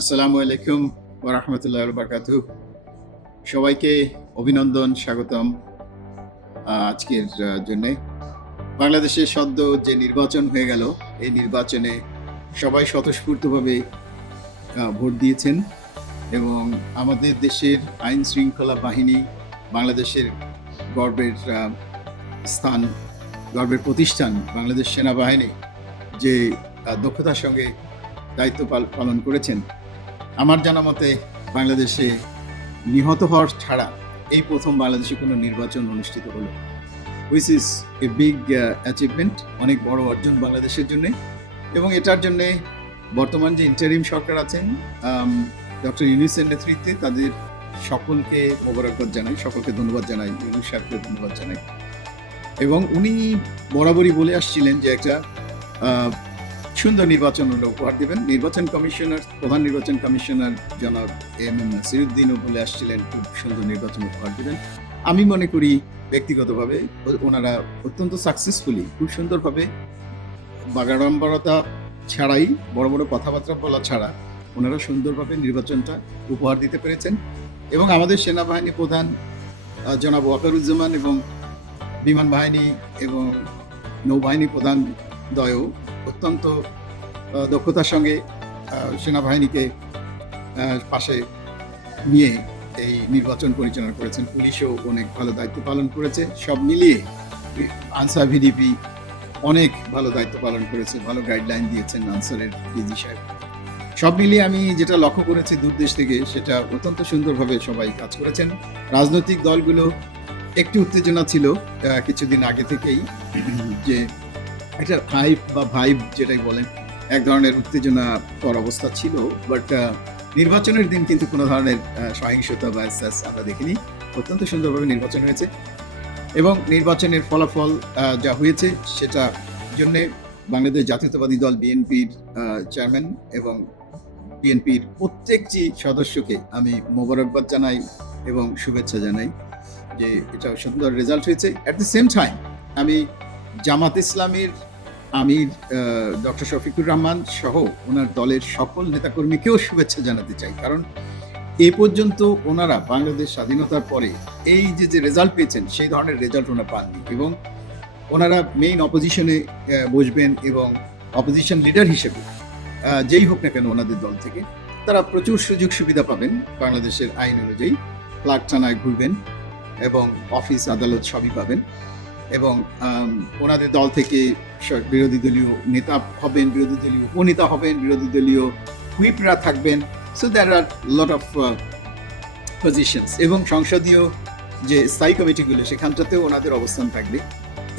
আসসালামু আলাইকুম ওয়া রাহমাতুল্লাহি ওয়া বারাকাতুহু। সবাইকে অভিনন্দন, স্বাগতম আজকের জন্যে। বাংলাদেশে সদ্য যে নির্বাচন হয়ে গেল, এই নির্বাচনে সবাই স্বতঃস্ফূর্তভাবে ভোট দিয়েছেন এবং আমাদের দেশের আইন শৃঙ্খলা বাহিনী, বাংলাদেশের গর্বের স্থান, গর্বের প্রতিষ্ঠান বাংলাদেশ সেনাবাহিনী যে দক্ষতার সঙ্গে দায়িত্ব পালন করেছেন, আমার জানা মতে বাংলাদেশে নিহত হওয়ার ছাড়া এই প্রথম বাংলাদেশে কোনো নির্বাচন অনুষ্ঠিত হলো, which is a big achievement, অনেক বড় অর্জন বাংলাদেশের জন্য। এবং এটার জন্য বর্তমান যে ইন্টারিম সরকার আছেন, ডক্টর ইউনূসের নেতৃত্বে তাদের সকলকে মোবারকবাদ জানাই, সকলকে ধন্যবাদ জানাই, ইউনূস সাহেবকে ধন্যবাদ জানাই। এবং উনি বরাবরই বলে আসছিলেন যে একটা সুন্দর নির্বাচন উপহার দেবেন। প্রধান নির্বাচন কমিশনার জনাব এম এম নাসিরউদ্দিনও বলে আসছিলেন খুব সুন্দর নির্বাচন উপহার দেবেন। আমি মনে করি ব্যক্তিগতভাবে ওনারা অত্যন্ত সাকসেসফুলি, খুব সুন্দরভাবে, বাগাড়ম্বরতা ছাড়াই, বড় বড় কথাবার্তা বলা ছাড়া ওনারা সুন্দরভাবে নির্বাচনটা উপহার দিতে পেরেছেন। এবং আমাদের সেনাবাহিনী প্রধান জনাব ওয়াকারুজ্জামান এবং বিমান বাহিনী এবং নৌবাহিনী প্রধান দ্বয়ও অত্যন্ত দক্ষতার সঙ্গে সেনাবাহিনীকে পাশে নিয়ে এই নির্বাচন পরিচালনা করেছেন। পুলিশও অনেক ভালো দায়িত্ব পালন করেছে। সব মিলিয়ে আনসার ভিডিপি অনেক ভালো দায়িত্ব পালন করেছে, ভালো গাইডলাইন দিয়েছেন আনসারের ডিজি সাহেব। সব মিলিয়ে আমি যেটা লক্ষ্য করেছি দূর দেশ থেকে, সেটা অত্যন্ত সুন্দরভাবে সবাই কাজ করেছেন। রাজনৈতিক দলগুলো একটু উত্তেজনা ছিল কিছুদিন আগে থেকেই, যে একটা হাইপ বা ভাইব যেটাই বলেন, এক ধরনের উত্তেজনাকর অবস্থা ছিল। বাট নির্বাচনের দিন কিন্তু কোনো ধরনের সহিংসতা বা আমরা দেখিনি। অত্যন্ত সুন্দরভাবে নির্বাচন হয়েছে এবং নির্বাচনের ফলাফল যা হয়েছে সেটা জন্যে বাংলাদেশ জাতীয়তাবাদী দল বিএনপির চেয়ারম্যান এবং বিএনপির প্রত্যেকটি সদস্যকে আমি মোবারকবাদ জানাই এবং শুভেচ্ছা জানাই যে এটা সুন্দর রেজাল্ট হয়েছে। অ্যাট দ্য সেম টাইম আমি জামাত ইসলামের আমির ডক্টর শফিকুর রহমান সহ ওনার দলের সকল নেতাকর্মীকেও শুভেচ্ছা জানাতে চাই, কারণ এ পর্যন্ত ওনারা বাংলাদেশ স্বাধীনতার পরে এই যে রেজাল্ট পেয়েছেন, সেই ধরনের রেজাল্ট ওনারা পাননি। এবং ওনারা মেইন অপোজিশনে বসবেন এবং অপোজিশন লিডার হিসেবে যেই হোক না কেন ওনাদের দল থেকে, তারা প্রচুর সুযোগ সুবিধা পাবেন বাংলাদেশের আইন অনুযায়ী। ক্লার্ক থানায় ঘুরবেন এবং অফিস আদালত সবই পাবেন। এবং ওনাদের দল থেকে বিরোধী দলীয় নেতা হবেন, বিরোধী দলীয় উপনেতা হবেন, বিরোধী দলীয় হুইপরা থাকবেন। So there are lot of positions. এবং সংসদীয় যে স্থায়ী কমিটিগুলো, সেখানটাতেও ওনাদের অবস্থান থাকবে।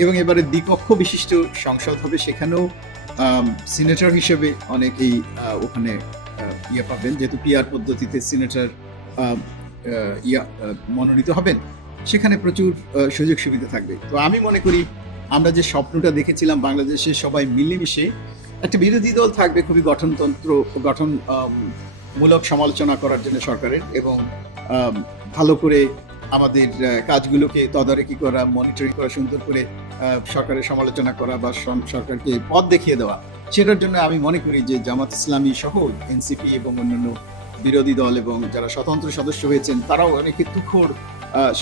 এবং এবারে দ্বিকক্ষ বিশিষ্ট সংসদ হবে, সেখানেও সিনেটর হিসেবে অনেকেই ওখানে ইয়ে পাবেন, যেহেতু পিআর পদ্ধতিতে সিনেটর মনোনীত হবেন, সেখানে প্রচুর সুযোগ সুবিধা থাকবে। তো আমি মনে করি আমরা যে স্বপ্নটা দেখেছিলাম বাংলাদেশে সবাই মিলেমিশে, একটা বিরোধী দল থাকবে খুবই গঠনমূলক সমালোচনা করার জন্য সরকারের, এবং ভালো করে আমাদের কাজগুলোকে তদারকি করা, মনিটরিং করা, সুন্দর করে সরকারের সমালোচনা করা বা সরকারকে পথ দেখিয়ে দেওয়া। সেটার জন্য আমি মনে করি যে জামাত ইসলামী সহ এনসিপি এবং অন্যান্য বিরোধী দল এবং যারা স্বতন্ত্র সদস্য হয়েছেন, তারাও অনেকে তুখোড়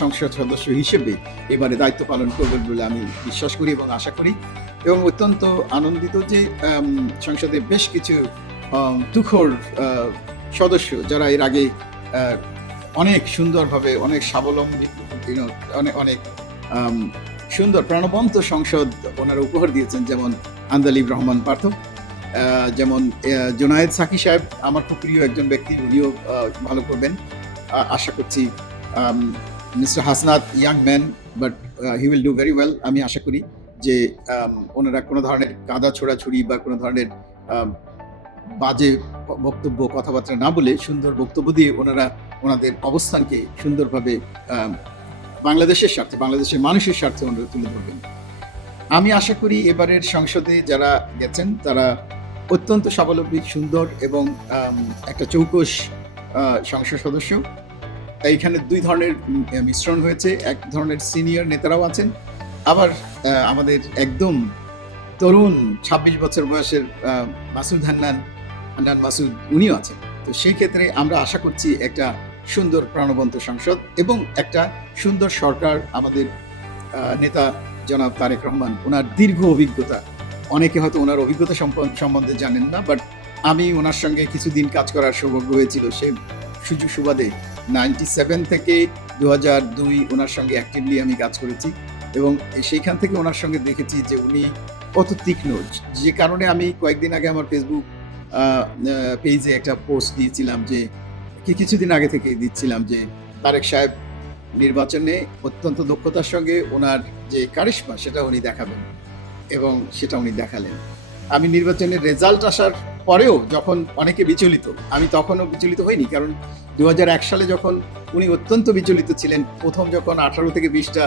সংসদ সদস্য হিসেবে এবারে দায়িত্ব পালন করবেন বলে আমি বিশ্বাস করি এবং আশা করি। এবং অত্যন্ত আনন্দিত যে সংসদে বেশ কিছু তুখোড় সদস্য, যারা এর আগে অনেক সুন্দরভাবে, অনেক স্বাবলম্বী, অনেক সুন্দর প্রাণবন্ত সংসদ ওনারা উপহার দিয়েছেন, যেমন আন্দালিব রহমান পার্থ, যেমন জোনায়েদ সাকি সাহেব, আমার খুব প্রিয় একজন ব্যক্তি, উনিও ভালো করবেন আশা করছি। Mister Hasnat, young man, but he will do very well. আমি আশা করি যে ওনারা কোনো ধরনের কাদা ছোড়াছুড়ি বা কোনো ধরনের বাজে বক্তব্য, কথাবার্তা না বলে সুন্দর বক্তব্য দিয়ে ওনারা ওনাদের অবস্থানকে সুন্দরভাবে বাংলাদেশের স্বার্থে, বাংলাদেশের মানুষের স্বার্থে ওনারা তুলে ধরবেন। আমি আশা করি এবারের সংসদে যারা গেছেন তারা অত্যন্ত স্বাবলম্বী, সুন্দর এবং একটা চৌকস সংসদ সদস্য। এইখানে দুই ধরনের মিশ্রণ হয়েছে, এক ধরনের সিনিয়র নেতারাও আছেন, আবার আমাদের একদম তরুণ ২৬ বছর বয়সের মাসুদ হান্নান মাসুদ, উনিও আছেন। তো সেই ক্ষেত্রে আমরা আশা করছি একটা সুন্দর প্রাণবন্ত সংসদ এবং একটা সুন্দর সরকার। আমাদের নেতা জনাব তারেক রহমান, ওনার দীর্ঘ অভিজ্ঞতা, অনেকে হয়তো ওনার অভিজ্ঞতা সম্বন্ধে জানেন না, বাট আমি ওনার সঙ্গে কিছুদিন কাজ করার সৌভাগ্য হয়েছিল। সে সুযোগ সুবাদে 97 থেকে 2002 ওনার সঙ্গে অ্যাক্টিভলি আমি কাজ করেছি এবং সেইখান থেকে ওনার সঙ্গে দেখেছি যে উনি কত তীক্ষ্ণ, যে কারণে আমি কয়েকদিন আগে আমার ফেসবুক পেজে একটা পোস্ট দিয়েছিলাম, যে কিছুদিন আগে থেকে দিচ্ছিলাম যে তারেক সাহেব নির্বাচনে অত্যন্ত দক্ষতার সঙ্গে ওনার যে কারিশমা সেটা উনি দেখাবেন এবং সেটা উনি দেখালেন। আমি নির্বাচনের রেজাল্ট আসার পরেও যখন অনেকে বিচলিত, আমি তখনও বিচলিত হইনি, কারণ 2001 সালে যখন উনি অত্যন্ত বিচলিত ছিলেন, প্রথম যখন 18 থেকে 20টা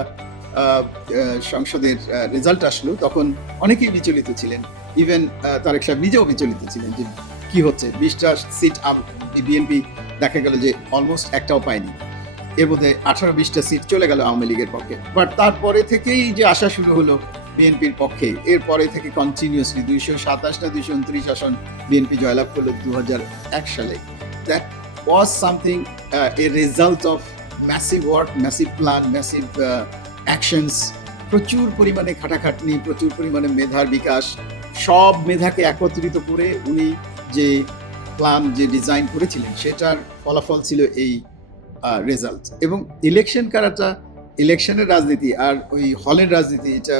সংসদের রেজাল্ট আসলো তখন অনেকেই বিচলিত ছিলেন। ইভেন তারেক সাহেব নিজেও বিচলিত ছিলেন যে কি হচ্ছে, 20টা সিট বিএনপি দেখা গেল যে অলমোস্ট একটাও পায়নি, এর মধ্যে 18-20টা সিট চলে গেল আওয়ামী লীগের পক্ষে। বাট তারপরে থেকেই যে আসা শুরু হলো বিএনপির পক্ষে, এরপরে থেকে কন্টিনিউসলি 227 না 229 আসন বিএনপি জয়লাভ করলো 2001 সালে। That was something, a result of massive work, massive plan, massive actions, প্রচুর পরিমাণে খাটাখাটনি, প্রচুর পরিমাণে মেধার বিকাশ, সব মেধাকে একত্রিত করে উনি যে প্ল্যান, যে ডিজাইন করেছিলেন, সেটার ফলাফল ছিল এই রেজাল্ট। এবং ইলেকশন কারাটা, ইলেকশনের রাজনীতি আর ওই হলের রাজনীতি, এটা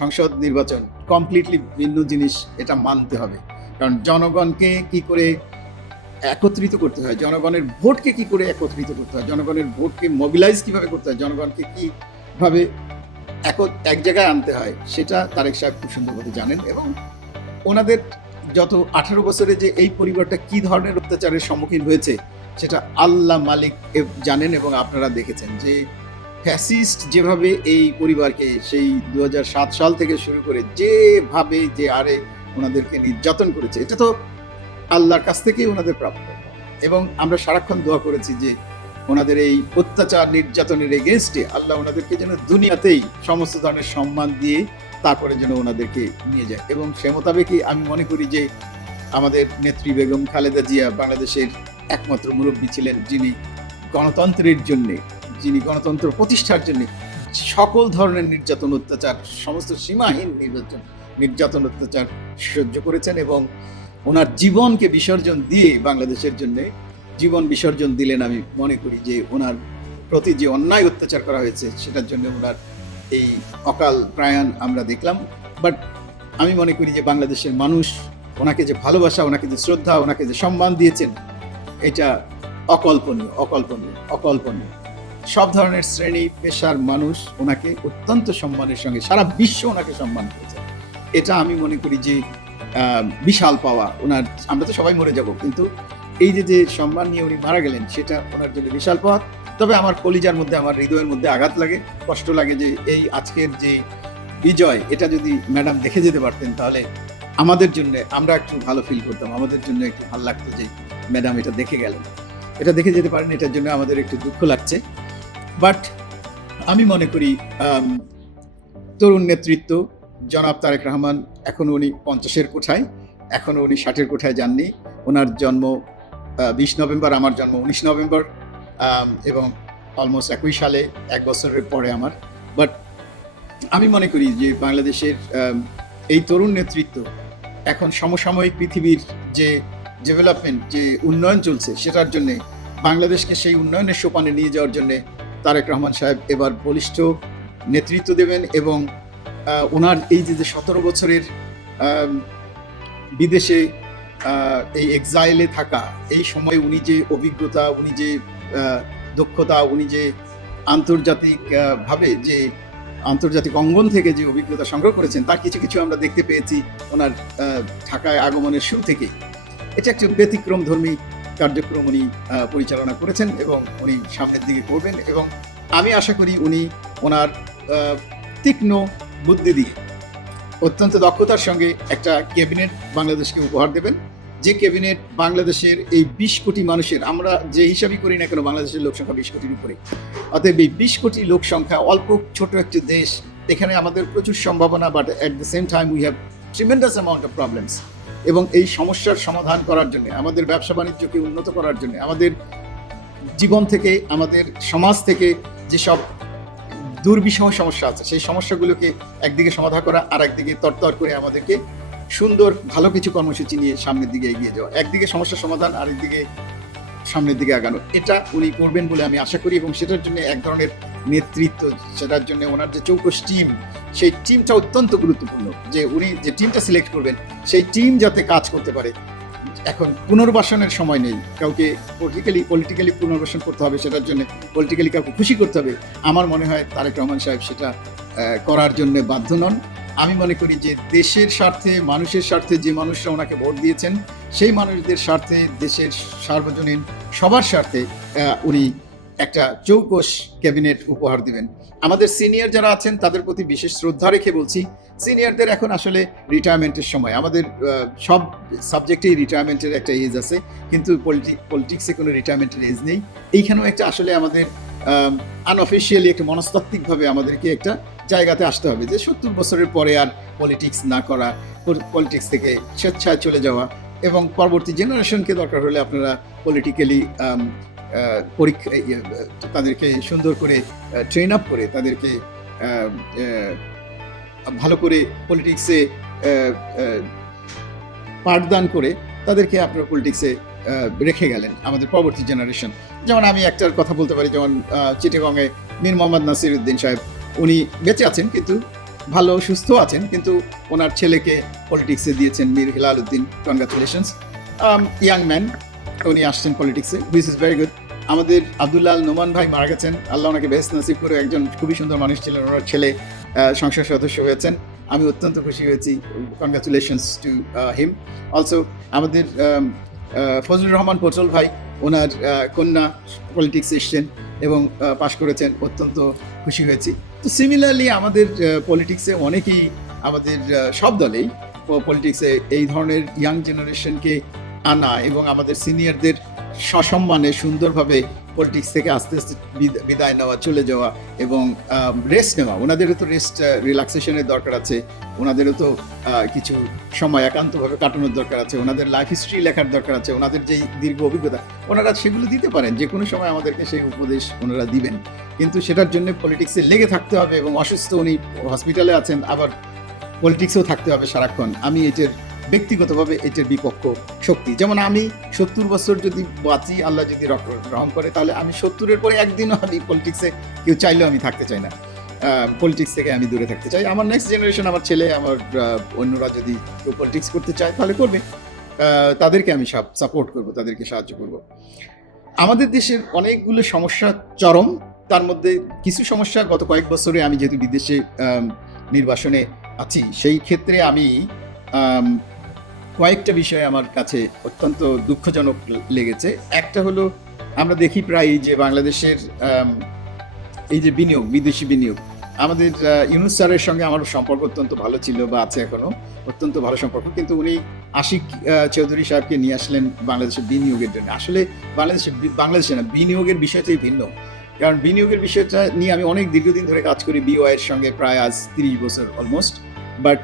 সংসদ নির্বাচন কমপ্লিটলি ভিন্ন জিনিস, এটা মানতে হবে। কারণ জনগণকে কি করে একত্রিত করতে হয়, জনগণের ভোটকে কি করে একত্রিত করতে হয়, জনগণের ভোটকে মোবিলাইজ কিভাবে করতে হয়, জনগণকে কিভাবে এক জায়গায় আনতে হয়, সেটা তারেক সাহেব খুব সুন্দরভাবে জানেন। এবং ওনাদের যত 18 বছরে যে এই পরিবারটা কি ধরনের অত্যাচারের সম্মুখীন হয়েছে সেটা আল্লাহ মালিক জানেন এবং আপনারা দেখেছেন যে ফ্যাসিস্ট যেভাবে এই পরিবারকে সেই 2007 সাল থেকে শুরু করে যেভাবে যে আরে ওনাদেরকে নির্যাতন করেছে, এটা তো আল্লাহর কাছ থেকেই ওনাদের প্রাপ্য। এবং আমরা সারাক্ষণ দোয়া করেছি যে ওনাদের এই অত্যাচার নির্যাতনের এগেনস্টে আল্লাহ ওনাদেরকে যেন দুনিয়াতেই সমস্ত ধরনের সম্মান দিয়ে তারপরে যেন ওনাদেরকে নিয়ে যায়। এবং সে মোতাবেকই আমি মনে করি যে আমাদের নেত্রী বেগম খালেদা জিয়া বাংলাদেশের একমাত্র মুরব্বী ছিলেন, যিনি গণতন্ত্রের জন্যে, যিনি গণতন্ত্র প্রতিষ্ঠার জন্য সকল ধরনের নির্যাতন অত্যাচার, সমস্ত সীমাহীন নির্যাতন অত্যাচার সহ্য করেছেন এবং ওনার জীবনকে বিসর্জন দিয়ে বাংলাদেশের জন্য জীবন বিসর্জন দিলেন। আমি মনে করি যে ওনার প্রতি যে অন্যায় অত্যাচার করা হয়েছে সেটার জন্য ওনার এই অকাল প্রয়াণ আমরা দেখলাম। বাট আমি মনে করি যে বাংলাদেশের মানুষ ওনাকে যে ভালোবাসা, ওনাকে যে শ্রদ্ধা, ওনাকে যে সম্মান দিয়েছেন, এটা অকল্পনীয়, অকল্পনীয়, অকল্পনীয়। সব ধরনের শ্রেণী পেশার মানুষ ওনাকে অত্যন্ত সম্মানের সঙ্গে, সারা বিশ্ব ওনাকে সম্মান করেছে। এটা আমি মনে করি যে বিশাল পাওয়া ওনার। আমরা তো সবাই মরে যাব, কিন্তু এই যে সম্মান নিয়ে উনি মারা গেলেন, সেটা ওনার জন্য বিশাল পাওয়া। তবে আমার কলিজার মধ্যে, আমার হৃদয়ের মধ্যে আঘাত লাগে, কষ্ট লাগে যে এই আজকের যে বিজয়, এটা যদি ম্যাডাম দেখে যেতে পারতেন তাহলে আমাদের জন্য, আমরা একটু ভালো ফিল করতাম, আমাদের জন্য একটু ভালো লাগতো যে ম্যাডাম এটা দেখে গেলেন। এটা দেখে যেতে পারেন, এটার জন্য আমাদের একটু দুঃখ লাগছে। বাট আমি মনে করি তরুণ নেতৃত্ব জনাব তারেক রহমান, এখনও উনি 50-এর কোঠায়, এখনও উনি 60-এর কোঠায় যাননি। ওনার জন্ম 20 নভেম্বর, আমার জন্ম 19 নভেম্বর, এবং অলমোস্ট একই সালে, 1 বছরের পরে আমার। বাট আমি মনে করি যে বাংলাদেশের এই তরুণ নেতৃত্ব এখন সমসাময়িক পৃথিবীর যে ডেভেলপমেন্ট, যে উন্নয়ন চলছে, সেটার জন্যে বাংলাদেশকে সেই উন্নয়নের সোপানে নিয়ে যাওয়ার জন্যে তারেক রহমান সাহেব এবার বলিষ্ঠ নেতৃত্ব দেবেন। এবং ওনার এই যে 17 বছরের বিদেশে এই এক্সাইলে থাকা, এই সময় উনি যে অভিজ্ঞতা, উনি যে দক্ষতা, উনি যে আন্তর্জাতিকভাবে যে আন্তর্জাতিক অঙ্গন থেকে যে অভিজ্ঞতা সংগ্রহ করেছেন, তার কিছু কিছু আমরা দেখতে পেয়েছি ওনার ঢাকায় আগমনের শুরু থেকে। এটা একটা ব্যতিক্রমধর্মী কার্যক্রম উনি পরিচালনা করেছেন এবং উনি সামনের দিকে করবেন। এবং আমি আশা করি উনি ওনার তীক্ষ্ণ বুদ্ধি দিয়ে অত্যন্ত দক্ষতার সঙ্গে একটা ক্যাবিনেট বাংলাদেশকে উপহার দেবেন, যে ক্যাবিনেট বাংলাদেশের এই 20 কোটি মানুষের, আমরা যে হিসাবই করি না কেন বাংলাদেশের লোক সংখ্যা 20 কোটির উপরে, অতএব এই 20 কোটি লোক সংখ্যা, অল্প ছোট একটি দেশ, এখানে আমাদের প্রচুর সম্ভাবনা, but at the same time we have tremendous amount of problems. এবং এই সমস্যার সমাধান করার জন্য, আমাদের ব্যবসা বাণিজ্যকে উন্নত করার জন্য, আমাদের জীবন থেকে, আমাদের সমাজ থেকে যেসব দুর্বিষহ সমস্যা আছে সেই সমস্যাগুলোকে একদিকে সমাধান করা, আর একদিকে তরতর করে আমাদেরকে সুন্দর ভালো কিছু কর্মসূচি নিয়ে সামনের দিকে এগিয়ে যাওয়া, একদিকে সমস্যার সমাধান, আরেকদিকে সামনের দিকে আগানো, এটা উনি করবেন বলে আমি আশা করি। এবং সেটার জন্য এক ধরনের নেতৃত্ব, সেটার জন্য ওনার যে চৌকস টিম, সেই টিমটা অত্যন্ত গুরুত্বপূর্ণ। যে উনি যে টিমটা সিলেক্ট করবেন সেই টিম যাতে কাজ করতে পারে। এখন পুনর্বাসনের সময় নেই, কাউকে পলিটিক্যালি পুনর্বাসন করতে হবে, সেটার জন্য পলিটিক্যালি কাউকে খুশি করতে হবে। আমার মনে হয় তারেক রহমান সাহেব সেটা করার জন্য বাধ্য নন। আমি মনে করি যে দেশের স্বার্থে, মানুষের স্বার্থে, যে মানুষরা ওনাকে ভোট দিয়েছেন সেই মানুষদের স্বার্থে, দেশের সার্বজনীন সবার স্বার্থে উনি একটা চৌকস ক্যাবিনেট উপহার দিবেন। আমাদের সিনিয়র যারা আছেন তাদের প্রতি বিশেষ শ্রদ্ধা রেখে বলছি, সিনিয়রদের এখন আসলে রিটায়ারমেন্টের সময়। আমাদের সব সাবজেক্টেই রিটায়ারমেন্টের একটা এজ আছে, কিন্তু পলিটিক্সে কোনো রিটায়ারমেন্টের এজ নেই। এইখানেও একটা আসলে আমাদের আনঅফিসিয়ালি একটা মনস্তাত্ত্বিকভাবে আমাদেরকে একটা জায়গাতে আসতে হবে যে 70 বছরের পরে আর পলিটিক্স না করা, পলিটিক্স থেকে স্বেচ্ছায় চলে যাওয়া, এবং পরবর্তী জেনারেশনকে দরকার হলে আপনারা পলিটিক্যালি পরীক্ষা, তাদেরকে সুন্দর করে ট্রেন আপ করে, তাদেরকে ভালো করে পলিটিক্সে পাঠদান করে তাদেরকে আপনারা পলিটিক্সে রেখে গেলেন আমাদের পরবর্তী জেনারেশন। যেমন আমি একটার কথা বলতে পারি, যেমন চিটাগংয়ে মীর মোহাম্মদ নাসির উদ্দিন সাহেব, উনি বেঁচে আছেন কিন্তু ভালো সুস্থ আছেন, কিন্তু ওনার ছেলেকে পলিটিক্সে দিয়েছেন, Mir Hilal Uddin. Congratulations, young man, উনি আসছেন পলিটিক্সে, হুইচ ইজ ভেরি গুড। আমাদের আব্দুল্লাহ নোমান ভাই মারা গেছেন, আল্লাহ ওনাকে বেহেশত নসিব করে, একজন খুবই সুন্দর মানুষ ছিলেন। ওনার ছেলে সংসদ সদস্য হয়েছেন, আমি অত্যন্ত খুশি হয়েছি। Congratulations to him. অলসো আমাদের ফজলুর রহমান পটল ভাই, ওনার কন্যা পলিটিক্সে এসছেন এবং পাশ করেছেন, অত্যন্ত খুশি হয়েছি। তো সিমিলারলি আমাদের পলিটিক্সে অনেকেই, আমাদের সব দলেই পলিটিক্সে এই ধরনের ইয়াং জেনারেশনকে আনা এবং আমাদের সিনিয়রদের সসম্মানে সুন্দরভাবে পলিটিক্স থেকে আস্তে আস্তে বিদায় নেওয়া, চলে যাওয়া এবং রেস্ট নেওয়া। ওনাদেরও তো রেস্ট, রিল্যাক্সেশনের দরকার আছে, ওনাদেরও তো কিছু সময় একান্তভাবে কাটানোর দরকার আছে, ওনাদের লাইফ হিস্ট্রি লেখার দরকার আছে, ওনাদের যেই দীর্ঘ অভিজ্ঞতা ওনারা সেগুলো দিতে পারেন, যে কোনো সময় আমাদেরকে সেই উপদেশ ওনারা দিবেন। কিন্তু সেটার জন্য পলিটিক্সে লেগে থাকতে হবে, এবং অসুস্থ উনি হসপিটালে আছেন, আবার পলিটিক্সেও থাকতে হবে সারাক্ষণ। আমি এটার ব্যক্তিগতভাবে এটার বিপক্ষ শক্তি। যেমন আমি 70 বছর যদি বাঁচি, আল্লাহ যদি রহম করে, তাহলে আমি 70-এর পরে একদিনও আমি পলিটিক্সে, কেউ চাইলেও আমি থাকতে চাই না, পলিটিক্স থেকে আমি দূরে থাকতে চাই। আমার নেক্সট জেনারেশন, আমার ছেলে, আমার অন্যরা যদি কেউ পলিটিক্স করতে চায় তাহলে করবে, তাদেরকে আমি সাপোর্ট করব, তাদেরকে সাহায্য করব। আমাদের দেশের অনেকগুলো সমস্যা চরম, তার মধ্যে কিছু সমস্যা গত কয়েক বছরে, আমি যেহেতু বিদেশে নির্বাসনে আছি, সেই ক্ষেত্রে আমি কয়েকটা বিষয় আমার কাছে অত্যন্ত দুঃখজনক লেগেছে। একটা হলো, আমরা দেখি প্রায় যে বাংলাদেশের এই যে বিনিয়োগ, বিদেশি বিনিয়োগ, আমাদের ইউনুস স্যারের সঙ্গে আমার সম্পর্ক অত্যন্ত ভালো ছিল, বা আছে এখনো অত্যন্ত ভালো সম্পর্ক, কিন্তু উনি আশিক চৌধুরী সাহেবকে নিয়ে আসলেন বাংলাদেশের বিনিয়োগের জন্য। আসলে বাংলাদেশে না, বিনিয়োগের বিষয়টাই ভিন্ন, কারণ বিনিয়োগের বিষয়টা নিয়ে আমি অনেক দীর্ঘদিন ধরে কাজ করি বিওআইয়ের সঙ্গে, প্রায় আজ 30 বছর অলমোস্ট। বাট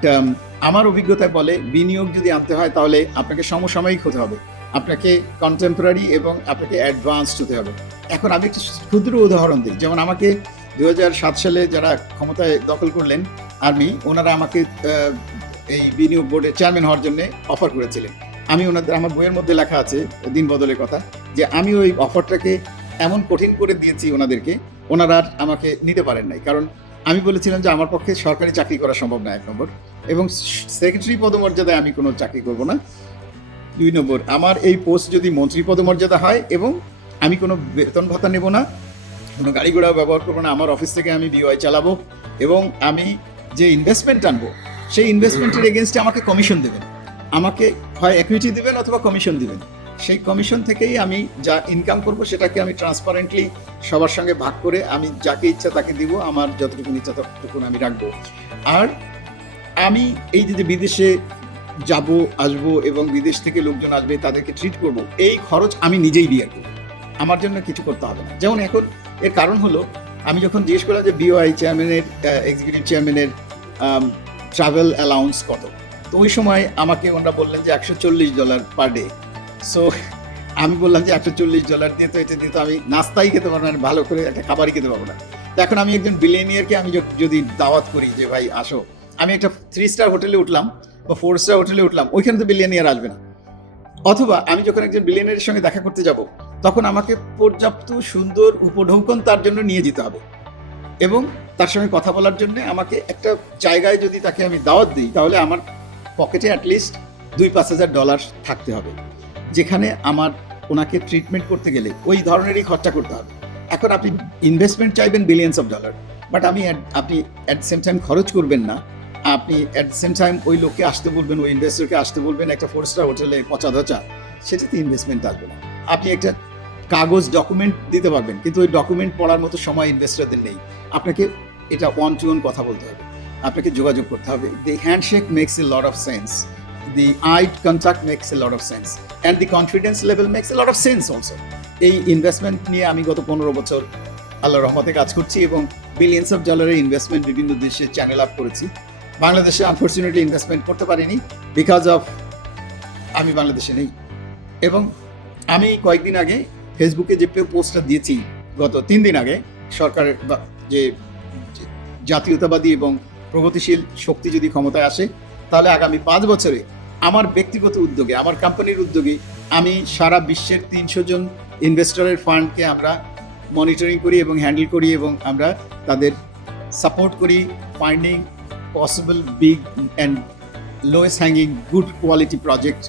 আমার অভিজ্ঞতায় বলে, বিনিয়োগ যদি আনতে হয় তাহলে আপনাকে সমসাময়িক হতে হবে, আপনাকে কন্টেম্পোরারি এবং আপনাকে অ্যাডভান্সড হতে হবে। এখন আমি একটি ক্ষুদ্র উদাহরণ দিই। যেমন আমাকে 2007 সালে যারা ক্ষমতায় দখল করলেন আর্মি, ওনারা আমাকে এই বিনিয়োগ বোর্ডের চেয়ারম্যান হওয়ার জন্য অফার করেছিলেন। আমি ওনাদের, আমার বইয়ের মধ্যে লেখা আছে দিন বদলের কথা, যে আমি ওই অফারটাকে এমন কঠিন করে দিয়েছি ওনাদেরকে, ওনারা আর আমাকে নিতে পারেন নাই। কারণ আমি বলেছিলাম যে আমার পক্ষে সরকারি চাকরি করা সম্ভব না, 1 নম্বর, এবং সেক্রেটারি পদমর্যাদায় আমি কোনো চাকরি করব না, 2 নম্বর, আমার এই পোস্ট যদি মন্ত্রী পদমর্যাদা হয় এবং আমি কোনো বেতন ভাতা নেব না, কোনো গাড়ি ঘোড়া ব্যবহার করবো না, আমার অফিস থেকে আমি বিওআই চালাবো, এবং আমি যে ইনভেস্টমেন্ট আনবো সেই ইনভেস্টমেন্টের এগেনস্টে আমাকে কমিশন দেবেন, আমাকে হয় ইকুইটি দেবেন অথবা কমিশন দেবেন। সেই কমিশন থেকেই আমি যা ইনকাম করব সেটাকে আমি ট্রান্সপারেন্টলি সবার সঙ্গে ভাগ করে আমি যাকে ইচ্ছা তাকে দিব, আমার যতটুকু ইচ্ছা ততটুকুন আমি রাখবো। আর আমি এই যে বিদেশে যাব, আসবো এবং বিদেশ থেকে লোকজন আসবে, তাদেরকে ট্রিট করব, এই খরচ আমি নিজেই বিয়ার করব, আমার জন্য কিছু করতে হবে না। যেমন এখন এর কারণ হলো, আমি যখন জিজ্ঞেস করলাম যে বিওআই চেয়ারম্যানের, এক্সিকিউটিভ চেয়ারম্যানের ট্রাভেল অ্যালাউন্স কত, তো ওই সময় আমাকে ওনারা বললেন যে $140 পার ডে। সো আমি বললাম যে $140 দিয়ে তো এটা দিয়ে তো আমি নাস্তাই খেতে পারবো না, ভালো করে একটা খাবারই খেতে পারবো না। তো এখন আমি একজন বিলিয়নিয়ারকে আমি যদি দাওয়াত করি যে ভাই আসো, আমি একটা 3 স্টার হোটেলে উঠলাম বা 4 স্টার হোটেলে উঠলাম, ওইখানে তো বিলিয়নিয়ার আসবে না। অথবা আমি যখন একজন বিলিয়নিয়ারের সঙ্গে দেখা করতে যাব, তখন আমাকে পর্যাপ্ত সুন্দর উপঢৌকন তার জন্য নিয়ে যেতে হবে, এবং তার সঙ্গে কথা বলার জন্য আমাকে একটা জায়গায় যদি তাকে আমি দাওয়াত দিই, তাহলে আমার পকেটে অ্যাটলিস্ট $2-5,000 থাকতে হবে, যেখানে আমার ওনাকে ট্রিটমেন্ট করতে গেলে ওই ধরনেরই খরচা করতে হবে। এখন আপনি ইনভেস্টমেন্ট চাইবেন বিলিয়ন্স অফ ডলার, বাট আপনি অ্যাট দ্য সেম টাইম খরচ করবেন না। আপনি অ্যাট দ্য সেম টাইম ওই লোককে আসতে বলবেন, ওই ইনভেস্টরকে আসতে বলবেন একটা 4 স্টার হোটেলে পচা ধচা, সেটাতে ইনভেস্টমেন্ট আসবে না। আপনি একটা কাগজ ডকুমেন্ট দিতে পারবেন, কিন্তু ওই ডকুমেন্ট পড়ার মতো সময় ইনভেস্টরদের নেই। আপনাকে এটা 1-to-1 কথা বলতে হবে, আপনাকে যোগাযোগ করতে হবে। The handshake makes a lot of sense, the eye contact makes a lot of sense, and the confidence level makes a lot of sense also. এই ইনভেস্টমেন্ট নিয়ে আমি গত 15 বছর আল্লাহর রহমতে কাজ করছি, এবং বিলিয়ন্স অফ ডলারের ইনভেস্টমেন্ট বিভিন্ন দেশে চ্যানেল আপ করেছি। বাংলাদেশে আনফর্চুনেটলি ইনভেস্টমেন্ট করতে পারিনি, বিকজ অফ আমি বাংলাদেশে নেই। এবং আমি কয়েকদিন আগে ফেসবুকে যে পোস্টটা দিয়েছি গত 3 দিন আগে, সরকারের যে জাতীয়তাবাদী এবং প্রগতিশীল শক্তি যদি ক্ষমতায় আসে, তাহলে আগামী 5 বছরে আমার ব্যক্তিগত উদ্যোগে, আমার কোম্পানির উদ্যোগে আমি সারা বিশ্বের 300 জন ইনভেস্টরের ফান্ডকে আমরা মনিটরিং করি এবং হ্যান্ডেল করি, এবং আমরা তাদের সাপোর্ট করি finding possible big and lowest hanging good quality project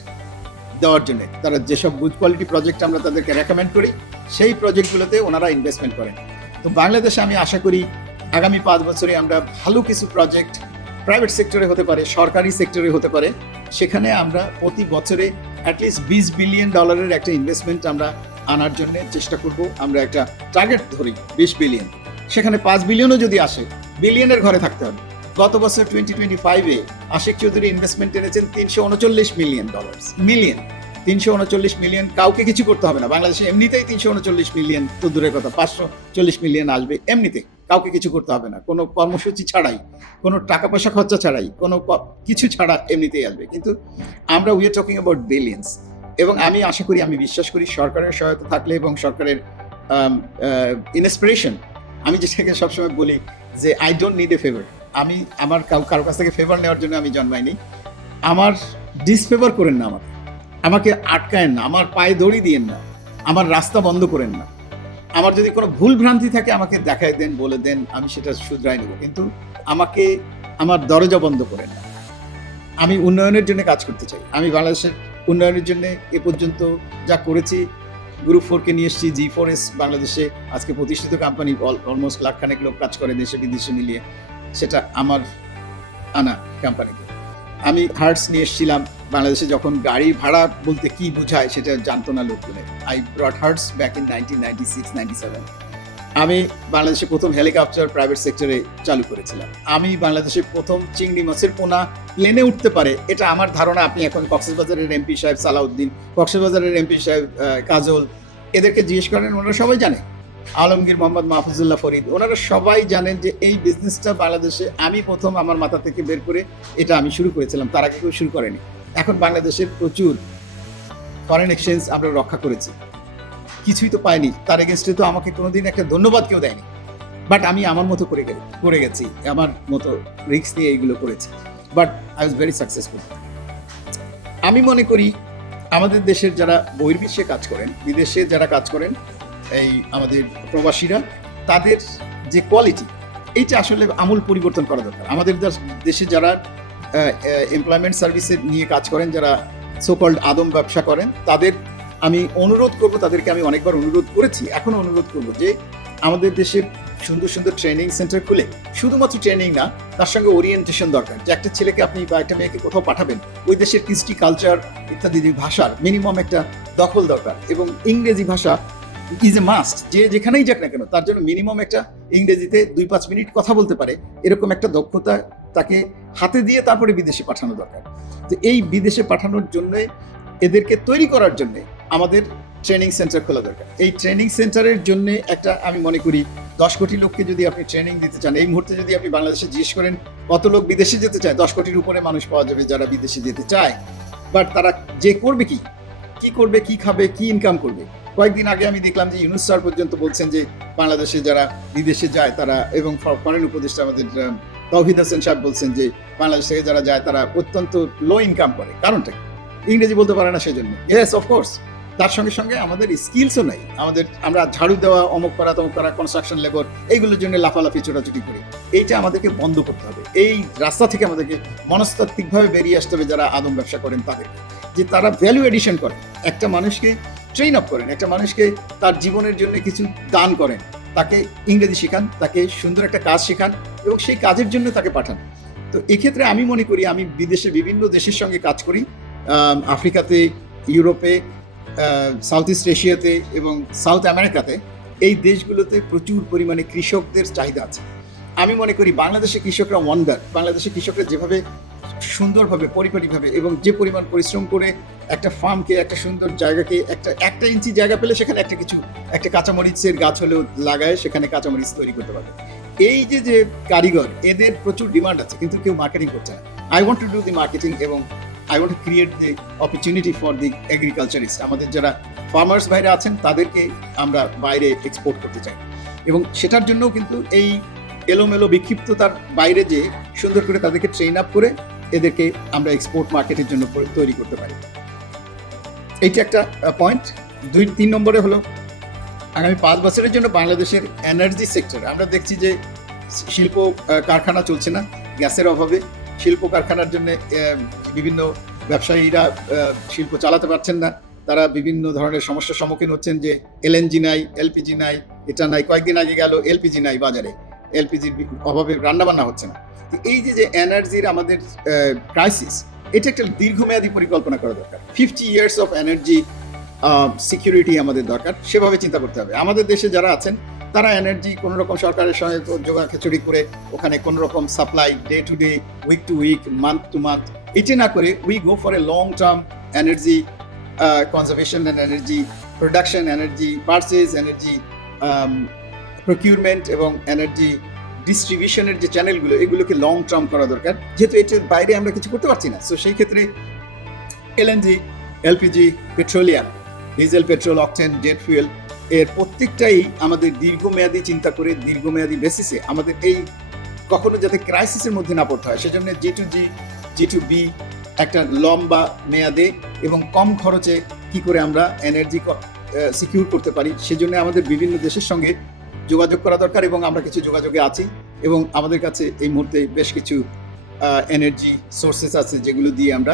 দেওয়ার জন্য। তারা যেসব গুড কোয়ালিটি প্রজেক্ট আমরা তাদেরকে রেকমেন্ড করি, সেই প্রজেক্টগুলোতে ওনারা ইনভেস্টমেন্ট করেন। তো বাংলাদেশে আমি আশা করি আগামী 5 বছরে আমরা ভালো কিছু প্রজেক্ট প্রাইভেট সেক্টরে হতে পারে, সরকারি সেক্টরে হতে পারে, সেখানে আমরা প্রতি বছরে অ্যাটলিস্ট $20 বিলিয়ন একটা ইনভেস্টমেন্ট আমরা আনার জন্য চেষ্টা করব। আমরা একটা টার্গেট ধরি 20 বিলিয়ন, সেখানে 5 বিলিয়নও যদি আসে, বিলিয়নের ঘরে থাকতে হবে। গত বছর 2025-এ আশিক চৌধুরী ইনভেস্টমেন্ট এনেছেন $339 মিলিয়ন। 339 মিলিয়ন কাউকে কিছু করতে হবে না। বাংলাদেশে এমনিতেই 339 মিলিয়ন তো দূরের কথা, 540 মিলিয়ন আসবে এমনিতে, কাউকে কিছু করতে হবে না, কোনো কর্মসূচি ছাড়াই, কোনো টাকা পয়সা খরচা ছাড়াই, কোনো কিছু ছাড়া এমনিতেই আসবে। কিন্তু আমরা we are talking about billions. এবং আমি আশা করি, আমি বিশ্বাস করি সরকারের সহায়তা থাকলে এবং সরকারের ইন্সপিরেশন, আমি যেটাকে সবসময় বলি যে I don't need a favour. আমি আমার কারো কাছ থেকে ফেভার নেওয়ার জন্য আমি জন্মাইনি। আমার ডিসফেভার করেন না, আমাকে আটকায়েন না, আমার পায়ে দড়ি দিয়েন না, আমার রাস্তা বন্ধ করেন না। আমার যদি কোনো ভুল ভ্রান্তি থাকে আমাকে দেখায় দেন, বলে দেন, আমি সেটা শুধরাই নেব, কিন্তু আমাকে আমার দরজা বন্ধ করেন না। আমি উন্নয়নের জন্য কাজ করতে চাই। আমি বাংলাদেশের উন্নয়নের জন্য এ পর্যন্ত যা করেছি, গ্রুপ 4-কে নিয়ে এসেছি, G4S বাংলাদেশে আজকে প্রতিষ্ঠিত কোম্পানি, অলমোস্ট লাখখানেক লোক কাজ করে দেশে বিদেশে মিলিয়ে, সেটা আমার আনা কোম্পানিতে। আমি হার্টস নিয়ে এসেছিলাম বাংলাদেশে, যখন গাড়ি ভাড়া বলতে কি বোঝায় সেটা জানতো না লোকগুলো। I brought hearts back in 1996-97। আমি বাংলাদেশে প্রথম হেলিকপ্টার প্রাইভেট সেক্টরে চালু করেছিলাম। আমি বাংলাদেশের প্রথম চিংড়ি মাছের পোনা প্লেনে উঠতে পারে, এটা আমার ধারণা। আপনি এখন কক্সবাজারের এমপি সাহেব সালাউদ্দিন, কক্সবাজারের এমপি সাহেব কাজল, এদেরকে জিজ্ঞেস করেন, ওনারা সবাই জানে। আলমগীর মোহাম্মদ মাহফুজুল্লাহ ফরিদ, ওনারা সবাই জানেন যে এই বিজনেসটা বাংলাদেশে আমি প্রথম আমার মাথা থেকে বের করে এটা আমি শুরু করেছিলাম, তার আগে কেউ শুরু করেনি। এখন বাংলাদেশের প্রচুর ফরেন এক্সচেঞ্জ আমরা রক্ষা করেছি, কিছুই তো পাইনি, তার এগেনস্টে তো আমাকে কোনোদিন একটা ধন্যবাদ কেউ দেয়নি। বাট আমি আমার মতো করে গেছি, আমার মতো রিস্ক নিয়ে এইগুলো করেছি, but I was very successful. আমি মনে করি আমাদের দেশের যারা বহির্বিশ্বে কাজ করেন, বিদেশে যারা কাজ করেন, এই আমাদের প্রবাসীরা, তাদের যে কোয়ালিটি, এইটা আসলে আমূল পরিবর্তন করা দরকার। আমাদের দেশে যারা এমপ্লয়মেন্ট সার্ভিসে নিয়ে কাজ করেন, যারা সোকল্ড আদম ব্যবসা করেন, তাদের আমি অনুরোধ করব, তাদেরকে আমি অনেকবার অনুরোধ করেছি, এখনও অনুরোধ করব যে আমাদের দেশে সুন্দর সুন্দর ট্রেনিং সেন্টার খুলে, শুধুমাত্র ট্রেনিং না, তার সঙ্গে ওরিয়েন্টেশন দরকার। যে একটা ছেলেকে আপনি বা একটা মেয়েকে কোথাও পাঠাবেন, ওই দেশের কৃষ্টি, কালচার ইত্যাদি ভাষার মিনিমাম একটা দখল দরকার, এবং ইংরেজি ভাষা ইজ এ মাস্ট। যে যেখানেই যাক না কেন, তার জন্য মিনিমাম একটা ইংরেজিতে 2-5 মিনিট কথা বলতে পারে, এরকম একটা দক্ষতা তাকে হাতে দিয়ে তারপরে বিদেশে পাঠানো দরকার। তো এই বিদেশে পাঠানোর জন্য, এদেরকে তৈরি করার জন্য আমাদের ট্রেনিং সেন্টার খোলা দরকার। এই ট্রেনিং সেন্টারের জন্য একটা আমি মনে করি 10 কোটি লোককে যদি আপনি ট্রেনিং দিতে চান, এই মুহূর্তে যদি আপনি বাংলাদেশে জিজ্ঞেস করেন কত লোক বিদেশে যেতে চায়, 10 কোটির উপরে মানুষ পাওয়া যাবে যারা বিদেশে যেতে চায়। বাট তারা যে করবে কি করবে, কি খাবে, কি ইনকাম করবে। কয়েকদিন আগে আমি দেখলাম যে ইউনুস স্যার পর্যন্ত বলছেন যে বাংলাদেশে যারা বিদেশে যায় তারা, এবং ফরেন উপদেষ্টা আমাদের তৌহিদ হোসেন সাহেব বলছেন যে বাংলাদেশ থেকে যারা যায় তারা অত্যন্ত লো ইনকাম করে। কারণটা কি? ইংরেজি বলতে পারে না সেজন্য। Yes, of course. তার সঙ্গে সঙ্গে আমাদের স্কিলসও নাই। আমরা ঝাড়ু দেওয়া, অমুক করা, তমুক করা, কনস্ট্রাকশন লেবার, এইগুলোর জন্য লাফালাফি ছোটাছুটি করি। এইটা আমাদেরকে বন্ধ করতে হবে। এই রাস্তা থেকে আমাদেরকে মনস্তাত্ত্বিকভাবে বেরিয়ে আসতে হবে যারা আদম ব্যবসা করেন তাদের, যে তারা ভ্যালু এডিশন করেন, একটা মানুষকে ট্রেন আপ করেন, একটা মানুষকে তার জীবনের জন্য কিছু দান করেন, তাকে ইংরেজি শেখান, তাকে সুন্দর একটা কাজ শেখান এবং সেই কাজের জন্য তাকে পাঠান। তো এক্ষেত্রে আমি মনে করি, আমি বিদেশে বিভিন্ন দেশের সঙ্গে কাজ করি, আফ্রিকাতে, ইউরোপে, সাউথ ইস্ট এশিয়াতে এবং সাউথ আমেরিকাতে। এই দেশগুলোতে প্রচুর পরিমাণে কৃষকদের চাহিদা আছে। আমি মনে করি বাংলাদেশে কৃষকরা ওয়ান্ডার। বাংলাদেশে কৃষকরা যেভাবে সুন্দরভাবে, পরিপাটিভাবে এবং যে পরিমাণ পরিশ্রম করে একটা ফার্মকে, একটা সুন্দর জায়গাকে, একটা ইঞ্চি জায়গা পেলে সেখানে একটা কাঁচামরিচের গাছ হলেও লাগায় সেখানে কাঁচামরিচ তৈরি করতে পারবে। এই যে কারিগর, এদের প্রচুর ডিমান্ড আছে, কিন্তু কেউ মার্কেটিং করছে না। I want to do the marketing এবং I want to create the opportunity for the agriculturists. আমাদের যারা ফার্মার্স বাইরে আছেন তাদেরকে আমরা বাইরে এক্সপোর্ট করতে চাই, এবং সেটার জন্য কিন্তু এই এলোমেলো বিক্ষিপ্ততার বাইরে যে সুন্দর করে তাদেরকে ট্রেন আপ করে এদেরকে আমরা এক্সপোর্ট মার্কেটের জন্য তৈরি করতে পারি। এইটা একটা পয়েন্ট। 2-3 নম্বরে হলো আগামী 5 বছরের জন্য বাংলাদেশের এনার্জি সেক্টর, আমরা দেখছি যে শিল্প কারখানা চলছে না গ্যাসের অভাবে। শিল্প কারখানার জন্য বিভিন্ন ব্যবসায়ীরা শিল্প চালাতে পারছেন না, তারা বিভিন্ন ধরনের সমস্যার সম্মুখীন হচ্ছেন, যে এলএনজি নাই, এলপিজি নাই, এটা নাই। কয়েকদিন আগে গেল এলপিজি নাই বাজারে, এলপিজির অভাবে রান্নাবান্না হচ্ছে না। এই যে এনার্জির আমাদের ক্রাইসিস, এটা একটা দীর্ঘমেয়াদী পরিকল্পনা করা দরকার। 50 years অফ এনার্জি সিকিউরিটি আমাদের দরকার, সেভাবে চিন্তা করতে হবে। আমাদের দেশে যারা আছেন তারা এনার্জি কোনো রকম সরকারের সঙ্গে জোগাড়ি করে ওখানে কোনো রকম supply, day to day, week to week, month to month, এটি না করে we go for a long term energy conservation and energy production, energy purchase, energy procurement এবং এনার্জি ডিস্ট্রিবিউশনের যে চ্যানেলগুলো, এগুলোকে লং টার্ম করা দরকার, যেহেতু এটার বাইরে আমরা কিছু করতে পারছি না। সো সেই ক্ষেত্রে LNG, LPG, petroleum, diesel, petrol, octane, jet fuel, এর প্রত্যেকটাই আমাদের দীর্ঘমেয়াদী চিন্তা করে, দীর্ঘমেয়াদী বেসিসে আমাদের এই কখনো যাতে ক্রাইসিসের মধ্যে না পড়তে হয়, সেজন্য G2B একটা লম্বা মেয়াদে এবং কম খরচে কি করে আমরা এনার্জি সিকিউর করতে পারি, সেজন্য আমাদের বিভিন্ন দেশের সঙ্গে যোগাযোগ করা দরকার, এবং আমরা কিছু যোগাযোগে আছি, এবং আমাদের কাছে এই মুহূর্তে বেশ কিছু এনার্জি সোর্সেস আছে যেগুলো দিয়ে আমরা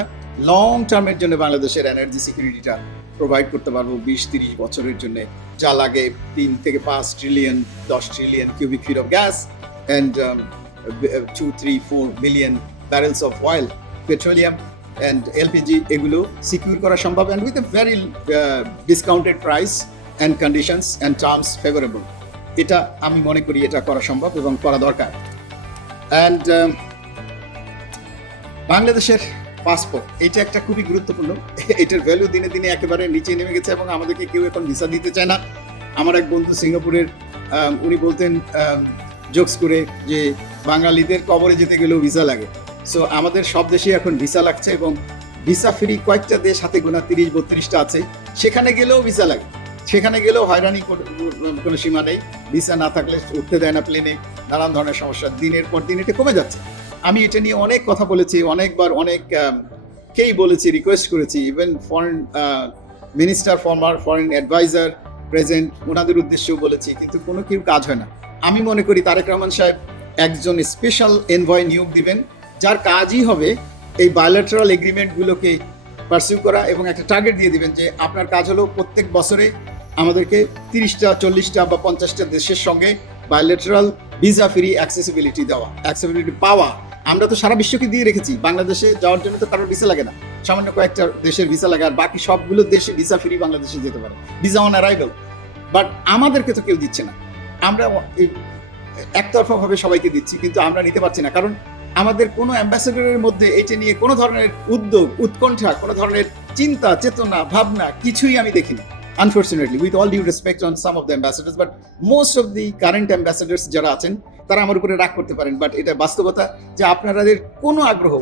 লং টার্মের জন্য বাংলাদেশের এনার্জি সিকিউরিটিটা প্রোভাইড করতে পারবো। 20-30 বছরের জন্য যা লাগে 3 থেকে 5 trillion, 10 trillion cubic feet of gas and 2-3-4 million ব্যারেলস of oil, petroleum and LPG, এগুলো সিকিউর করা সম্ভব, and with a very discounted price and conditions and terms favourable. এটা আমি মনে করি এটা করা সম্ভব এবং করা দরকার। অ্যান্ড বাংলাদেশের পাসপোর্ট, এটা একটা খুবই গুরুত্বপূর্ণ। এটার ভ্যালু দিনে দিনে একেবারে নিচে নেমে গেছে এবং আমাদেরকে কেউ এখন ভিসা দিতে চায় না। আমার এক বন্ধু সিঙ্গাপুরের, উনি বলতেন জোকস করে যে বাঙালিদের কবরে যেতে গেলেও ভিসা লাগে। সো আমাদের সব দেশে এখন ভিসা লাগছে, এবং ভিসা ফ্রি কয়েকটা দেশ হাতে গোনা 30-32টা আছে, সেখানে গেলেও ভিসা লাগে। সেখানে গেলেও হয়রানি কোনো সীমা নেই, ভিসা না থাকলে উঠতে দেয় না প্লেনে, নানান ধরনের সমস্যা, দিনের পর দিন এটা কমে যাচ্ছে। আমি এটা নিয়ে অনেক কথা বলেছি, অনেকবার অনেককেই বলেছি, রিকোয়েস্ট করেছি, even foreign minister, former foreign adviser, present, ওনাদের উদ্দেশ্যেও বলেছি, কিন্তু কোনো কেউ কাজ হয় না। আমি মনে করি তারেক রহমান সাহেব একজন স্পেশাল এনভয় নিয়োগ দিবেন, যার কাজই হবে এই বায়োলেটারাল এগ্রিমেন্টগুলোকে পারসিউ করা, এবং একটা টার্গেট দিয়ে দিবেন যে আপনার কাজ হলো প্রত্যেক বছরে আমাদেরকে 30টা, 40টা বা 50টা দেশের সঙ্গে বায়োলেটারাল ভিসা ফ্রি অ্যাক্সেসিবিলিটি দেওয়া, অ্যাক্সেসিবিলিটি পাওয়া। আমরা তো সারা বিশ্বকে দিয়ে রেখেছি, বাংলাদেশে যাওয়ার জন্য তো কারোর ভিসা লাগে না, সামান্য কয়েকটা দেশের ভিসা লাগে, আর বাকি সবগুলো দেশে ভিসা ফ্রি বাংলাদেশে যেতে পারে, ভিসা অন অ্যারাইভাল। বাট আমাদেরকে তো কেউ দিচ্ছে না, আমরা একতরফাভাবে সবাইকে দিচ্ছি, কিন্তু আমরা নিতে পারছি না, কারণ আমাদের কোনো অ্যাম্বাসেডরের মধ্যে এটা নিয়ে কোনো ধরনের উদ্যোগ, উৎকণ্ঠা, কোনো ধরনের চিন্তা, চেতনা, ভাবনা কিছুই আমি দেখিনি। unfortunately, with all due respect on some of the ambassadors, but most of the current ambassadors যারা আছেন তারা আমার উপরে রাগ করতে পারেন, বাট এটা বাস্তবতা যে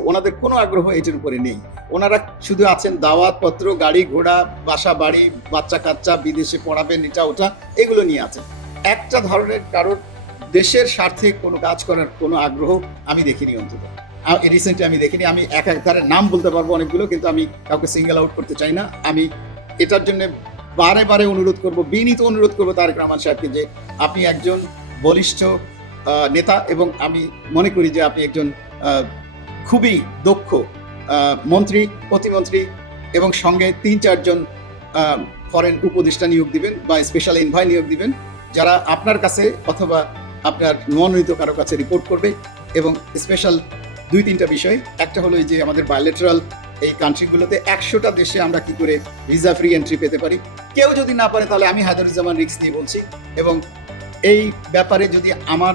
ওনাদের কোনো আগ্রহ এটার উপরে নেই। ওনারা শুধু আছেন দাওয়াতপত্র, গাড়ি ঘোড়া, বাসা বাড়ি, বাচ্চা কাচ্চা, বিদেশে পড়াবেন, এটা ওটা, এগুলো নিয়ে আছেন। একটা ধরনের কারোর দেশের স্বার্থে কোনো কাজ করার কোনো আগ্রহ আমি দেখিনি অন্তত। রিসেন্টলি আমি দেখিনি। আমি একাধারে নাম বলতে পারবো অনেকগুলো, কিন্তু আমি কাউকে সিঙ্গেল আউট করতে চাই না। আমি এটার জন্য বারে বারে অনুরোধ করব, বিনীত অনুরোধ করবো তারেক রহমান সাহেবকে যে আপনি একজন বলিষ্ঠ নেতা, এবং আমি মনে করি যে আপনি একজন খুবই দক্ষ মন্ত্রী, প্রতিমন্ত্রী, এবং সঙ্গে 3-4 জন ফরেন উপদেষ্টা নিয়োগ দিবেন বা স্পেশাল এনভয় নিয়োগ দিবেন, যারা আপনার কাছে অথবা আপনার মনোনীত কারো কাছে রিপোর্ট করবে। এবং স্পেশাল 2-3টা বিষয়, একটা হলো যে আমাদের বায়োলেটারাল এই কান্ট্রিগুলোতে 100টা দেশে আমরা কি করে ভিসা ফ্রি এন্ট্রি পেতে পারি। কেউ যদি না পারে তাহলে আমি হায়দারুজ্জামান রিস্ক নিয়ে বলছি, এবং এই ব্যাপারে যদি আমার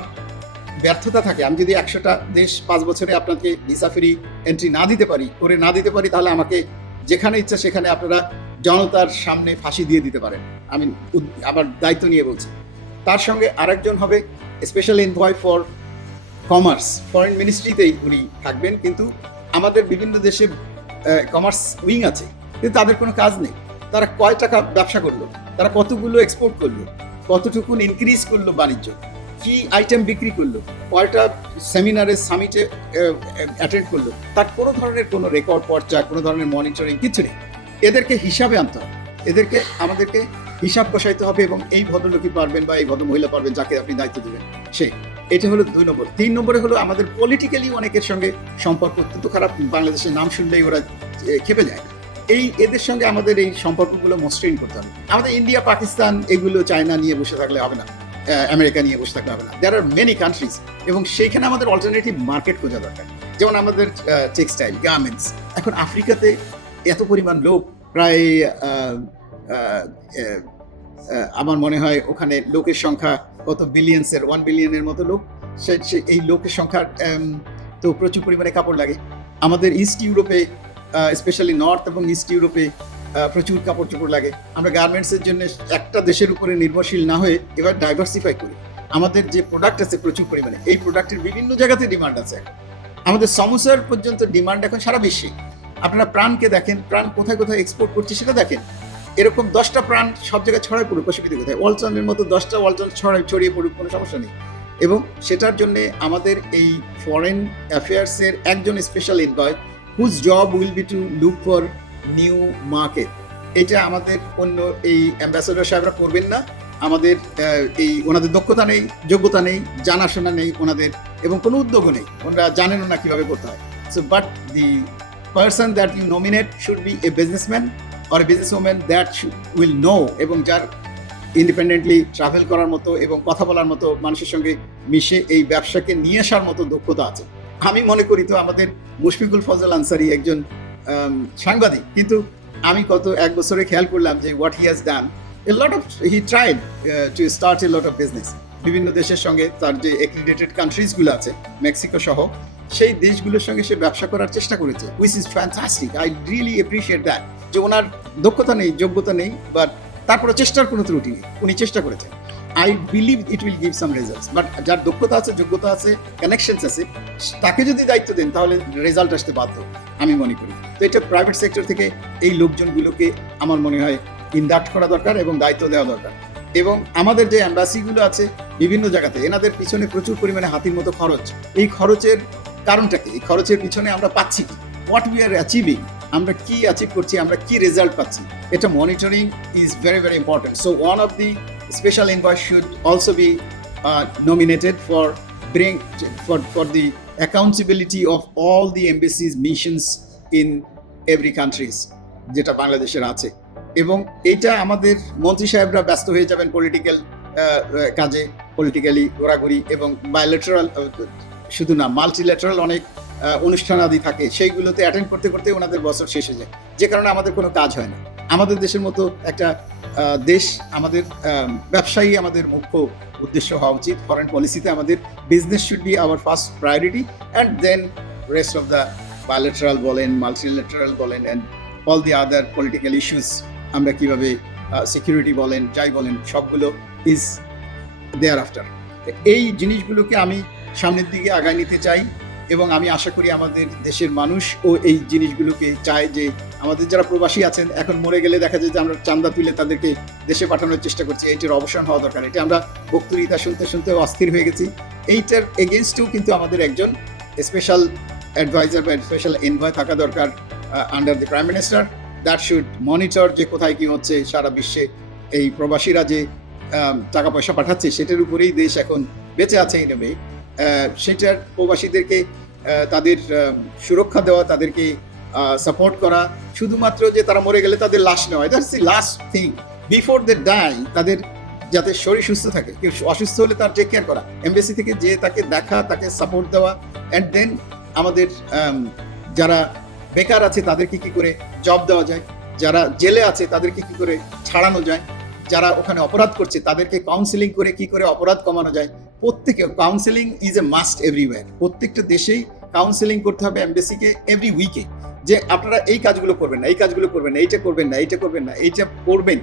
ব্যর্থতা থাকে, আমি যদি 100টা দেশ 5 বছরে আপনাকে ভিসা ফ্রি এন্ট্রি না দিতে পারি, তাহলে আমাকে যেখানে ইচ্ছা সেখানে আপনারা জনতার সামনে ফাঁসি দিয়ে দিতে পারেন। আমি আমার দায়িত্ব নিয়ে বলছি। তার সঙ্গে আরেকজন হবে special envoy for commerce, foreign মিনিস্ট্রিতেই উনি থাকবেন, কিন্তু আমাদের বিভিন্ন দেশে কমার্স উইং আছে, কিন্তু তাদের কোনো কাজ নেই। তারা কয় টাকা ব্যবসা করলো, তারা কতগুলো এক্সপোর্ট করলো, কতটুকু ইনক্রিজ করলো বাণিজ্য, কি আইটেম বিক্রি করলো, কয়টা সেমিনারে সামিটে অ্যাটেন্ড করলো, তার কোনো ধরনের কোনো রেকর্ড পর্চা, কোনো ধরনের মনিটরিং কিছু নেই। এদেরকে হিসাবে আনতে হবে, আমাদেরকে হিসাব কষাইতে হবে, এবং এই ভদ্রলোকই পারবেন বা এই ভদ্র মহিলা পারবেন যাকে আপনি দায়িত্ব দেবেন সে। এটা হলো 2 নম্বর। 3 নম্বরে হলো আমাদের পলিটিক্যালি অনেকের সঙ্গে সম্পর্ক অত্যন্ত খারাপ। বাংলাদেশের নাম শুনলেই ওরা খেপে যায়। এদের সঙ্গে আমাদের এই সম্পর্কগুলো মসৃণ করতে হবে। আমাদের ইন্ডিয়া, পাকিস্তান, এগুলো চায়না নিয়ে বসে থাকলে হবে না, আমেরিকা নিয়ে বসে থাকলে হবে না। দেয়ার আর মেনি কান্ট্রিজ, এবং সেইখানে আমাদের অল্টারনেটিভ মার্কেট খোঁজা দরকার। যেমন আমাদের টেক্সটাইল, গার্মেন্টস, এখন আফ্রিকাতে এত পরিমাণ লোক, প্রায় আমার মনে হয় ওখানে লোকের সংখ্যা কত বিলিয়ন্সের, 1 বিলিয়নের মতো লোক। এই লোকের সংখ্যা তো প্রচুর পরিমাণে কাপড় লাগে। আমাদের ইস্ট ইউরোপে, স্পেশালি নর্থ এবং ইস্ট ইউরোপে প্রচুর কাপড় চোপড় লাগে। আমরা গার্মেন্টসের জন্য একটা দেশের উপরে নির্ভরশীল না হয়ে এবার ডাইভার্সিফাই করি। আমাদের যে প্রোডাক্ট আছে প্রচুর পরিমাণে, এই প্রোডাক্টের বিভিন্ন জায়গাতে ডিমান্ড আছে। আমাদের সমস্যার পর্যন্ত ডিমান্ড এখন সারা বিশ্বে। আপনারা প্রাণকে দেখেন, প্রাণ কোথায় কোথায় এক্সপোর্ট করছে সেটা দেখেন। এরকম 10টা প্রাণ সব জায়গায় ছড়ায় পড়ুক, অসুবিধা কোথায়? ওয়ালটনের মতো 10টা ওয়ালটন ছড়িয়ে পড়ুক, কোনো সমস্যা নেই। এবং সেটার জন্য আমাদের এই ফরেন অ্যাফেয়ার্সের একজন special envoy, whose job will be to look for new market. এটা আমাদের অন্য এই অ্যাম্বাসেডর সাহেবরা করবেন না। আমাদের ওনাদের দক্ষতা নেই, যোগ্যতা নেই, জানাশোনা নেই ওনাদের, এবং কোনো উদ্যোগও নেই। ওনারা জানেনও না কীভাবে করতে হয়। So but the person that you nominate should be a businessman or a businesswoman that will know, এবং যার ইন্ডিপেন্ডেন্টলি ট্রাভেল করার মতো এবং কথা বলার মতো, মানুষের সঙ্গে মিশে এই ব্যবসাকে নিয়ে আসার মতো দক্ষতা আছে। আমি মনে করি তো আমাদের মুশফিকুল ফজল আনসারি একজন সাংবাদিক, কিন্তু আমি গত 1 বছরে খেয়াল করলাম যে what he has done, he tried to start a lot of business বিভিন্ন দেশের সঙ্গে। তার যে accredited countries-গুলো আছে, মেক্সিকো সহ, সেই দেশগুলোর সঙ্গে সে ব্যবসা করার চেষ্টা করেছে, which is fantastic. I really appreciate that. যে ওনার দক্ষতা নেই, যোগ্যতা নেই, বাট তারপরে চেষ্টার কোনো ত্রুটি নেই, উনি চেষ্টা করেছেন। I believe it will give some results. But যার দক্ষতা আছে, যোগ্যতা আছে, কানেকশনস আছে, তাকে যদি দায়িত্ব দেন তাহলে রেজাল্ট আসতে বাধ্য, আমি মনে করি। তো এটা প্রাইভেট সেক্টর থেকে এই লোকজনগুলোকে আমার মনে হয় ইনডাক্ট করা দরকার এবং দায়িত্ব দেওয়া দরকার। এবং আমাদের যে অ্যাম্বাসিগুলো আছে বিভিন্ন জায়গাতে, এনাদের পিছনে প্রচুর পরিমাণে হাতির মতো খরচ। এই খরচের কারণটা কি? এই খরচের পিছনে আমরা পাচ্ছি কি? হোয়াট উই আর অ্যাচিভিং, আমরা কি অ্যাচিভ করছি, আমরা কি রেজাল্ট পাচ্ছি, এটা monitoring is very very important. So one of the special envoy should also be nominated for the accountability of all the embassies missions in every countries যেটা বাংলাদেশের আছে। এবং এটা আমাদের মন্ত্রী সাহেবরা ব্যস্ত হয়ে যাবেন পলিটিক্যাল কাজে, পলিটিক্যালি ঘোরাঘুরি, এবং বায়োলেটারাল শুধু না, মাল্টিল্যাটারাল অনেক অনুষ্ঠান আদি থাকে, সেইগুলোতে অ্যাটেন্ড করতে করতে ওনাদের বছর শেষ হয়ে যায়, যে কারণে আমাদের কোনো কাজ হয় না। আমাদের দেশের মতো একটা দেশ, আমাদের ব্যবসায়ী আমাদের মুখ্য উদ্দেশ্য হওয়া উচিত। ফরেন পলিসিতে আমাদের business should be our first priority, and then rest of the bilateral বলেন, মাল্টিল্যাটারাল বলেন, and all the other political issues আমরা কীভাবে সিকিউরিটি বলেন, যাই বলেন, সবগুলো ইজ দেয়ার আফটার। এই জিনিসগুলোকে আমি সামনের দিকে আগায় নিতে চাই এবং আমি আশা করি আমাদের দেশের মানুষও এই জিনিসগুলোকে চায় যে আমাদের যারা প্রবাসী আছেন এখন মরে গেলে দেখা যায় যে আমরা চাঁদা তুলে তাদেরকে দেশে পাঠানোর চেষ্টা করছি, এইটার অবসান হওয়া দরকার। এটা আমরা বক্তৃতা শুনতে শুনতে অস্থির হয়ে গেছি। এইটার এগেনস্টেও কিন্তু আমাদের একজন স্পেশাল অ্যাডভাইজার বা স্পেশাল এনভয় থাকা দরকার under the prime minister, that should monitor যে কোথায় কী হচ্ছে সারা বিশ্বে। এই প্রবাসীরা যে টাকা পয়সা পাঠাচ্ছে সেটার উপরেই দেশ এখন বেঁচে আছে এই নেমে, সেটার প্রবাসীদেরকে তাদের সুরক্ষা দেওয়া, তাদেরকে সাপোর্ট করা, শুধুমাত্র যে তারা মরে গেলে তাদের লাশ নেওয়া, that's the last thing before they die. তাদের যাতে শরীর সুস্থ থাকে, কেউ অসুস্থ হলে তার টেক কেয়ার করা, এমবেসি থেকে যে তাকে দেখা, তাকে সাপোর্ট দেওয়া। অ্যান্ড দেন আমাদের যারা বেকার আছে তাদেরকে কি করে জব দেওয়া যায়, যারা জেলে আছে তাদেরকে কি করে ছাড়ানো যায়, যারা ওখানে অপরাধ করছে তাদেরকে কাউন্সিলিং করে কি করে অপরাধ কমানো যায়। প্রত্যেকে counselling is a must everywhere. প্রত্যেকটা দেশেই কাউন্সিলিং করতে হবে এমবেসিকে এভরি উইকে, যে আপনারা এই কাজগুলো করবেন না, এই কাজগুলো করবেন না, এইটা করবেন না, এইটা করবেন না, এইটা করবেন।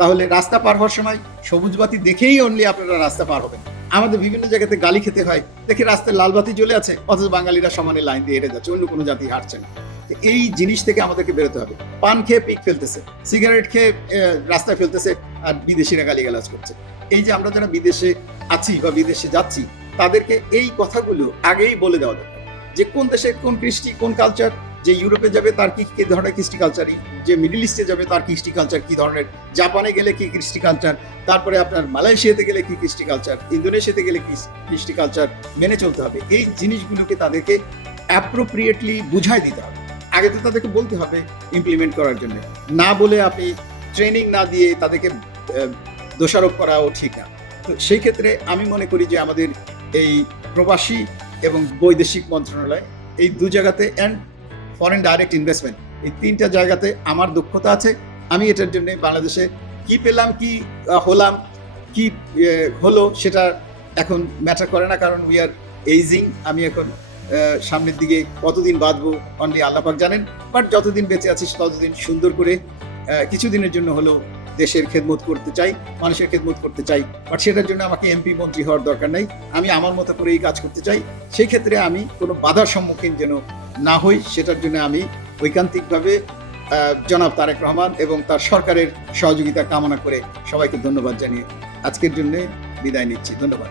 তাহলে রাস্তা পার হওয়ার সময় সবুজ বাতি দেখেই অনলি আপনারা রাস্তা পার হবেন। আমাদের বিভিন্ন জায়গাতে গালি খেতে হয়, দেখি রাস্তায় লাল বাতি জ্বলে আছে অথচ বাঙালিরা সমানে লাইন দিয়ে হেঁটে যাচ্ছে, অন্য কোনো জাতি হাঁটছে না। এই জিনিস থেকে আমাদেরকে বেরোতে হবে। পান খেয়ে পিক ফেলতেছে, সিগারেট খেয়ে রাস্তায় ফেলতেছে, আর বিদেশিরা গালিগালাজ করছে। এই যে আমরা যারা বিদেশে আছি বা বিদেশে যাচ্ছি তাদেরকে এই কথাগুলো আগেই বলে দেওয়া দরকার, যে কোন দেশে কোন কৃষ্টি, কোন কালচার। যে ইউরোপে যাবে তার কি ধরনের কৃষ্টি কালচারই, যে মিডল ইস্টে যাবে তার কৃষ্টি কালচার কি ধরনের, জাপানে গেলে কি কৃষ্টি কালচার, তারপরে আপনার মালয়েশিয়াতে গেলে কি কৃষ্টি কালচার, ইন্দোনেশিয়াতে গেলে কি কৃষ্টি কালচার মেনে চলতে হবে। এই জিনিসগুলোকে তাদেরকে অ্যাপ্রোপ্রিয়েটলি বুঝাই দিতে হবে। আগে তো তাদেরকে বলতে হবে ইমপ্লিমেন্ট করার জন্য, না বলে আপনি ট্রেনিং না দিয়ে তাদেরকে দোষারোপ করাও ঠিক না। তো সেই ক্ষেত্রে আমি মনে করি যে আমাদের এই প্রবাসী এবং বৈদেশিক মন্ত্রণালয় এই দু জায়গাতে, অ্যান্ড ফরেন ডাইরেক্ট ইনভেস্টমেন্ট, এই তিনটা জায়গাতে আমার দক্ষতা আছে। আমি এটার জন্য বাংলাদেশে কি পেলাম, কি হলাম, কি হলো সেটা এখন ম্যাটার করে না, কারণ উই আর এইজিং। আমি এখন সামনের দিকে কতদিন বাঁচবো অনলি আল্লাহ পাক জানেন, বাট যতদিন বেঁচে আছি ততদিন সুন্দর করে কিছুদিনের জন্য হলেও দেশের খেদমত করতে চাই, মানুষের খেদমত করতে চাই। বাট সেটার জন্য আমাকে এমপি মন্ত্রী হওয়ার দরকার নাই, আমি আমার মতো করেই কাজ করতে চাই। সেই ক্ষেত্রে আমি কোনো বাধার সম্মুখীন যেন না হই, সেটার জন্য আমি ঐকান্তিকভাবে জনাব তারেক রহমান এবং তার সরকারের সহযোগিতা কামনা করে সবাইকে ধন্যবাদ জানিয়ে আজকের জন্য বিদায় নিচ্ছি। ধন্যবাদ।